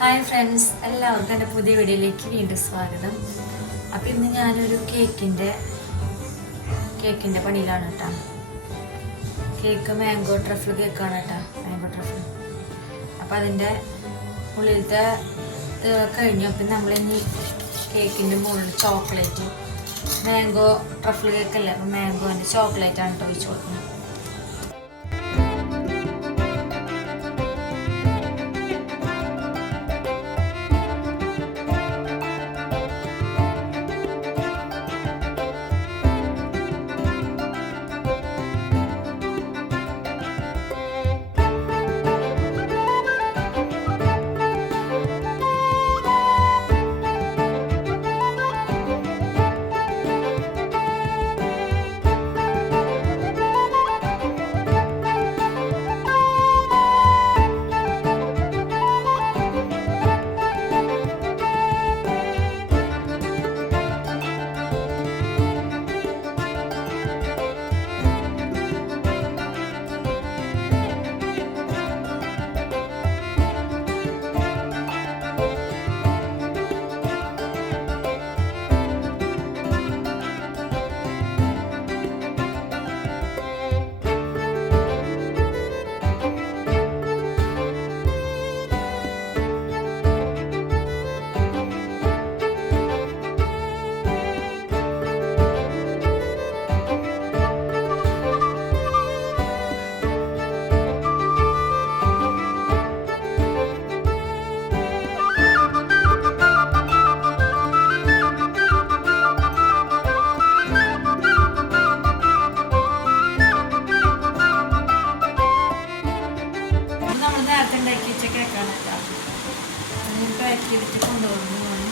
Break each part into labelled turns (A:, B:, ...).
A: Hi friends എല്ലാവർക്കും എന്റെ പുതിയ വീഡിയോയിലേക്ക് വീണ്ടും സ്വാഗതം. അപ്പോൾ ഇന്ന് ഞാനൊരു കേക്കിന്റെ കേക്കിന്റെ പണിയിലാണ് കേട്ടോ. കേക്ക് മാംഗോ ട്രഫിൾ കേക്കാണ് കേട്ടോ. Mango truffle. അപ്പോൾ അതിന്റെ ഉള്ളിലത്തെ കഴിഞ്ഞു. അപ്പം നമ്മളിനി കേക്കിന്റെ മുകളിൽ ചോക്ലേറ്റ് മാംഗോ ട്രഫിൾ കേക്കല്ലേ? അപ്പോൾ മാംഗോന്റെ ചോക്ലേറ്റാണ് കേട്ടോ ഒഴിച്ച് കൊടുക്കുന്നത്. ഉണ്ടാക്കി വെച്ച കേക്കാണ് കേട്ടോ അതിന് പാക്ക് ചെയ്തിട്ട് കൊണ്ടുപോകുന്നു കേക്ക്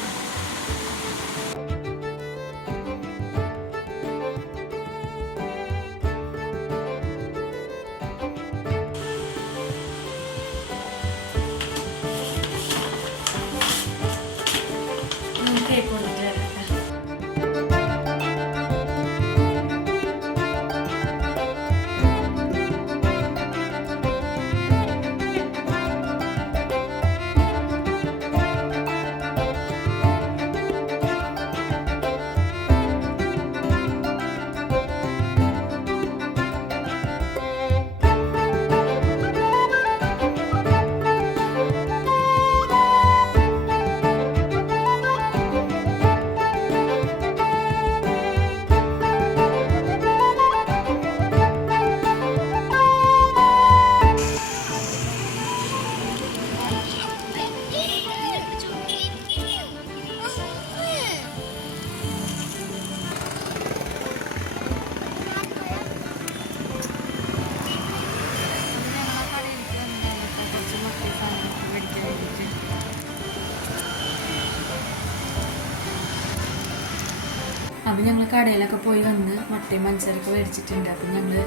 A: അപ്പം ഞങ്ങൾ കടയിലൊക്കെ പോയി വന്ന് മുട്ടയും പഞ്ചസാരൊക്കെ മേടിച്ചിട്ടുണ്ട്. അപ്പം ഞങ്ങൾ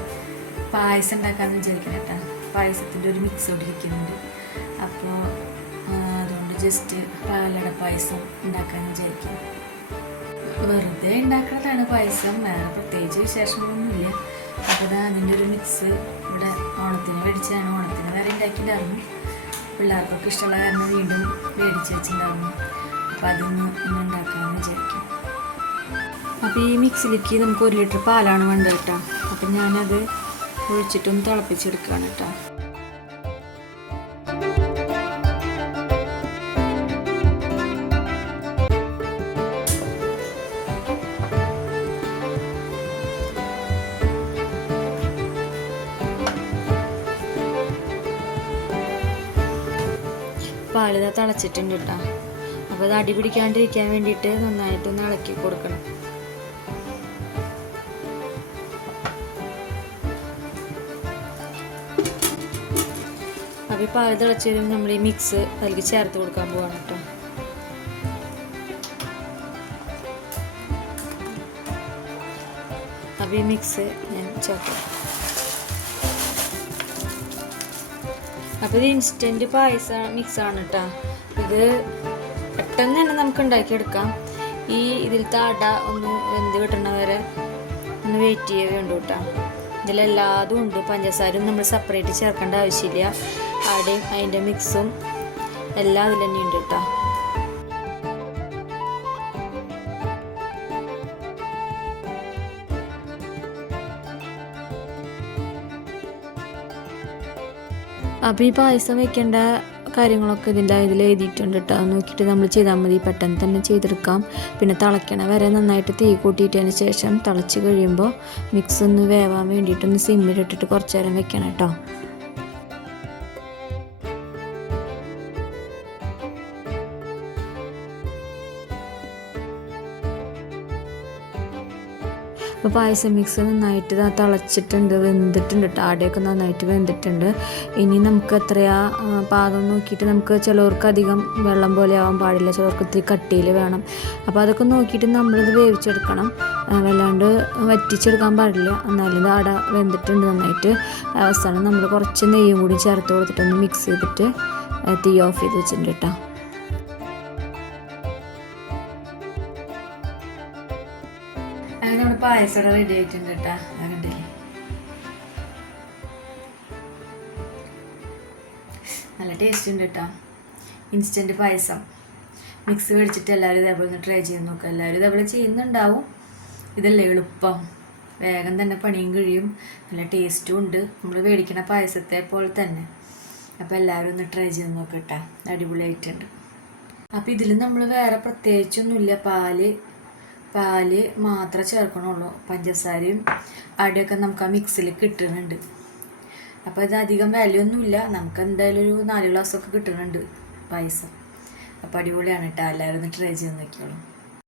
A: പായസം ഉണ്ടാക്കാമെന്ന് വിചാരിക്കണം കേട്ടോ. പായസത്തിന്റെ ഒരു മിക്സ് കൊണ്ടിരിക്കുന്നുണ്ട് അപ്പോൾ അതുകൊണ്ട് ജസ്റ്റ് പാലട പായസം ഉണ്ടാക്കാമെന്ന് വിചാരിക്കും വെറുതെ ഉണ്ടാക്കുന്നതാണ് പായസം. വേറെ പ്രത്യേകിച്ച് വിശേഷങ്ങളൊന്നുമില്ല. അപ്പോൾ അതിന്റെ ഒരു മിക്സ് ഇവിടെ ഓണത്തിന് മേടിച്ചതാണ്. ഓണത്തിന് വേറെ ഉണ്ടാക്കിയിട്ടുണ്ടായിരുന്നു. പിള്ളേർക്കൊക്കെ ഇഷ്ടമുള്ള കാരണം വീണ്ടും മേടിച്ച് വെച്ചിട്ടുണ്ടായിരുന്നു. അപ്പോൾ അതിന്ന് ഇന്ന് ഉണ്ടാക്കാമെന്ന് വിചാരിക്കും അപ്പോൾ ഈ മിക്സിലേക്ക് നമുക്ക് ഒരു ലിറ്റർ പാലാണ് വേണ്ടത് കേട്ടോ. അപ്പം ഞാനത് ഒഴിച്ചിട്ടൊന്ന് തിളപ്പിച്ചെടുക്കുകയാണ് കേട്ടോ. പാലിത തിളച്ചിട്ടുണ്ട് കേട്ടോ. അപ്പോൾ അത് അടി പിടിക്കാണ്ടിരിക്കാൻ വേണ്ടിയിട്ട് നന്നായിട്ടൊന്ന് ഇളക്കി കൊടുക്കണം. ഈ പാൽ തിളച്ച് നമ്മൾ ഈ മിക്സ് അതിലേക്ക് ചേർത്ത് കൊടുക്കാൻ പോവാണ് കേട്ടോ അപ്പോൾ ഈ മിക്സ് ഞാൻ ചേർക്കാം. അപ്പോൾ ഇത് ഇൻസ്റ്റന്റ് പായസ മിക്സാണ് കേട്ടോ ഇത് പെട്ടെന്ന് തന്നെ നമുക്ക് ഉണ്ടാക്കിയെടുക്കാം. ഈ ഇതിൽ അട ഒന്ന് വെന്ത് കിട്ടണ വരെ ഒന്ന് വെയിറ്റ് ചെയ്യേ വേണ്ടു കേട്ടോ ഇതിലെല്ലാതും ഉണ്ട്. പഞ്ചസാരയും നമ്മൾ സെപ്പറേറ്റ് ചേർക്കേണ്ട ആവശ്യമില്ല. അവിടെയും അതിന്റെ മിക്സും എല്ലാം അതിൽ തന്നെ ഉണ്ട് കേട്ടോ. അപ്പോൾ ഈ പായസം വെക്കേണ്ട കാര്യങ്ങളൊക്കെ ഇതിന്റെ ഇതിൽ എഴുതിയിട്ടുണ്ട് കേട്ടോ നോക്കിയിട്ട് നമ്മൾ ചെയ്താൽ മതി. പെട്ടെന്ന് തന്നെ ചെയ്തെടുക്കാം. പിന്നെ തിളയ്ക്കണ വരെ നന്നായിട്ട് തീ കൂട്ടിയിട്ടതിന് ശേഷം തിളച്ച് കഴിയുമ്പോൾ മിക്സ് ഒന്ന് വേവാൻ വേണ്ടിയിട്ടൊന്ന് സിമ്മിലിട്ടിട്ട് കുറച്ച് നേരം വെക്കണം കേട്ടോ അപ്പോൾ പായസം മിക്സ് നന്നായിട്ട് തിളച്ചിട്ടുണ്ട് വെന്തിട്ടുണ്ട് കേട്ടോ ആടെയൊക്കെ നന്നായിട്ട് വെന്തിട്ടുണ്ട്. ഇനി നമുക്ക് എത്രയാ പാകം നോക്കിയിട്ട് നമുക്ക് ചിലവർക്ക് അധികം വെള്ളം പോലെ ആവാൻ പാടില്ല. ചിലവർക്ക് ഇത്തിരി കട്ടിയിൽ വേണം. അപ്പോൾ അതൊക്കെ നോക്കിയിട്ട് നമ്മളിത് വേവിച്ചെടുക്കണം. വല്ലാണ്ട് വറ്റിച്ചെടുക്കാൻ പാടില്ല. എന്നാലും ഇത് ആട വെന്തിട്ടുണ്ട് നന്നായിട്ട്. അവസാനം നമ്മൾ കുറച്ച് നെയ്യും കൂടി ചേർത്ത് കൊടുത്തിട്ടൊന്ന് മിക്സ് ചെയ്തിട്ട് തീ ഓഫ് ചെയ്ത് വെച്ചിട്ടുണ്ട് കേട്ടോ പായസം റെഡി ആയിട്ടുണ്ട് കേട്ടാ. കണ്ടില്ലേ? നല്ല ടേസ്റ്റ് ഉണ്ട് കേട്ടോ. ഇൻസ്റ്റന്റ് പായസം. മിക്സ് മേടിച്ചിട്ട് എല്ലാവരും ഇതേപോലെ ഒന്ന് ട്രൈ ചെയ്ത് നോക്കുക എല്ലാവരും ഇതേപോലെ ചെയ്യുന്നുണ്ടാവും. ഇതല്ലേ എളുപ്പം. വേഗം തന്നെ പണിയും കഴിയും. നല്ല ടേസ്റ്റും ഉണ്ട്. നമ്മൾ മേടിക്കണ പായസത്തെ പോലെ തന്നെ. അപ്പോൾ എല്ലാവരും ഒന്ന് ട്രൈ ചെയ്ത് നോക്കട്ടെ അടിപൊളിയായിട്ടുണ്ട്. അപ്പോൾ ഇതിൽ നമ്മൾ വേറെ പ്രത്യേകിച്ചൊന്നുമില്ല. പാൽ പാൽ മാത്രമേ ചേർക്കണുള്ളൂ. പഞ്ചസാരയും അടിയൊക്കെ നമുക്ക് ആ മിക്സിൽ കിട്ടുന്നുണ്ട്. അപ്പോൾ ഇത് അധികം വിലയൊന്നുമില്ല നമുക്ക് എന്തായാലും ഒരു നാല് ഗ്ലാസ്സൊക്കെ കിട്ടുന്നുണ്ട് പായസം അപ്പോൾ അടിപൊളിയാണ് കേട്ടോ എല്ലാവരും ഒന്ന് ട്രൈ ചെയ്ത് നോക്കിയോളൂ